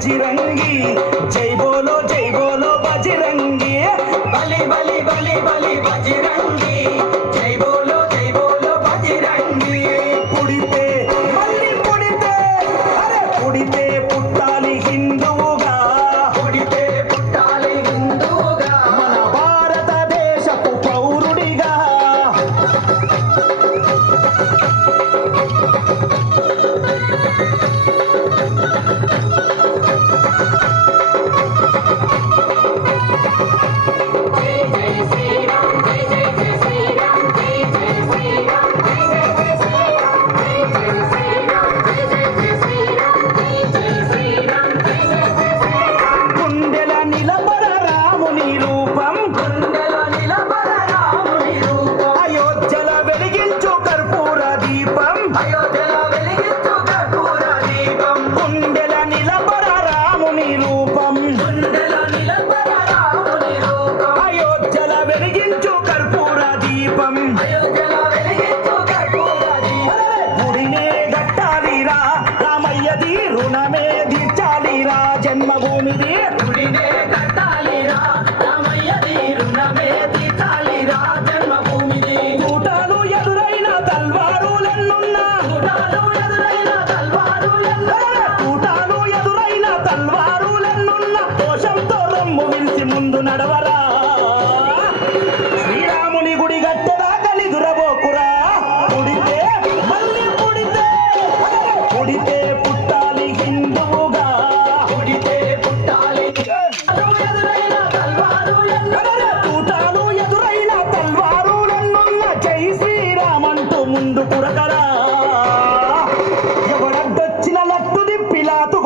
बजरंगी जय बोलो बजरंगी बली बली बली बली बजरंगी जय बोलो बजरंगी पुड़िते मल्ली पुड़िते अरे पुड़िते पुट्टाली हिंदूगा पुड़िते पुट्टाली हिंदूगा मन भारत देशपु पौरुडिगा జన్మభూమిది గుడినే కట్టాలిరా రామయ్యది రుణమే తీర్చాలిరా జన్మభూమిది కూటాలు ఎదురైన తల్వారులెన్నున్నా కూటాలు ఎదురైన తల్వారులెన్నున్నా దోషంతో రొమ్ము విరిసి ముందు నడవరా శ్రీరాముని గుడి గట్టెదాకా నిదురబోకురా పుడితే మళ్ళీ పుడితే పుడితే పుట్టాలి హిందువుగా ముందు పురకరా ఎవడొచ్చిన లట్టు దిప్పిలాతు